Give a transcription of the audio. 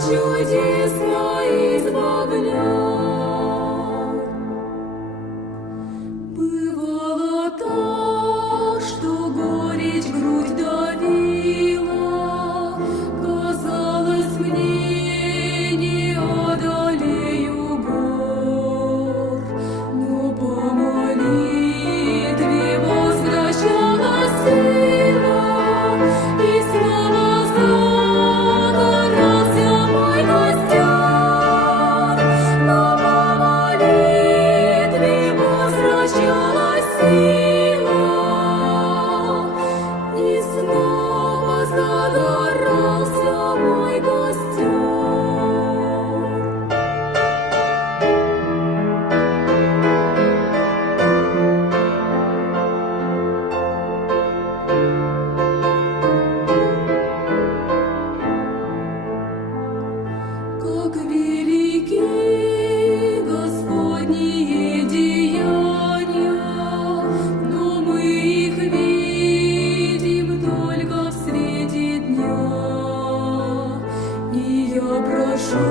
чудесно избавлял. Бывало так, что горечь грудь давила, казалось мне, не одолею гор, но по молитве возвращалась сила, и снова загорался мой костер, но по молитве возвращалась сила, и снова загорался мой костер. Как велики Господние деяния, но мы их видим только в среди дня. И я прошу